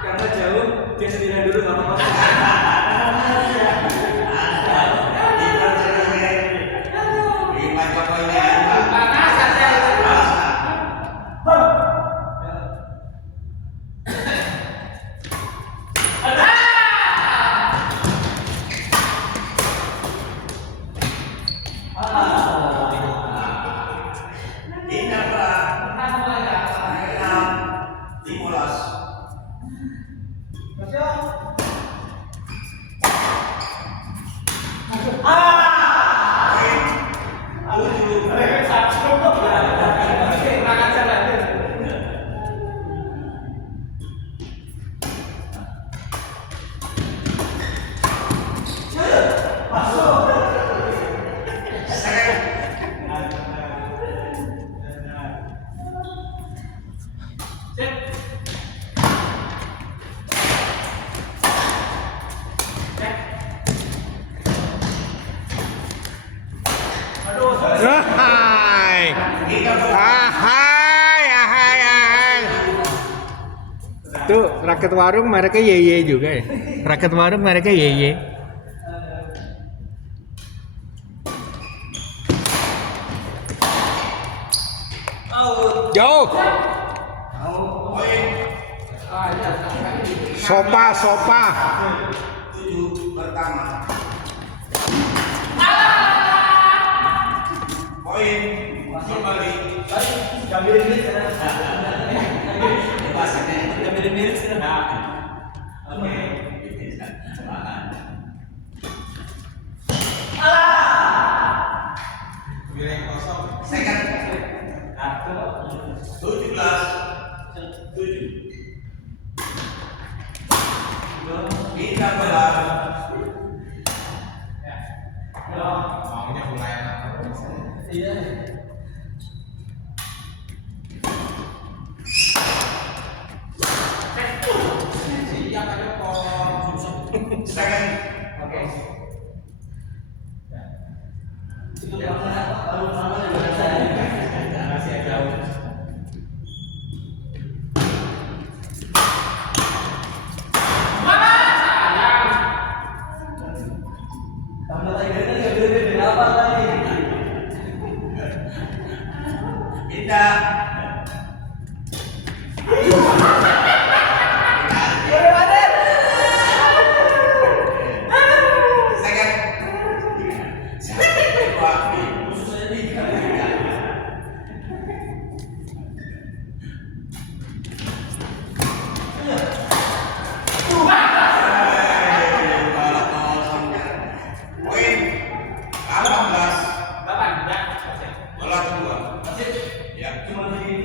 Karena jauh, dia sendirian dulu nggak apa-apa. Hai. Ahai, ahai, ahai. Tuh, raket warung mereknya Yeye juga ya. Raket warung mereknya Yeye. Jauh. Sopa, sopa. 7 pertama. Poin kembali. Gambilin milik sana. Gambilin milik sana. Oke. Second. 17 7. Kita belah. Maunya mulai. Iya. Second. Oke. Itu karena baru sama dengan saya. Masih jauh. Tambah lagi kan nggak beda-beda apa lagi? Pindah. Second. Poin 18. Bola kedua. Ya. Cuma di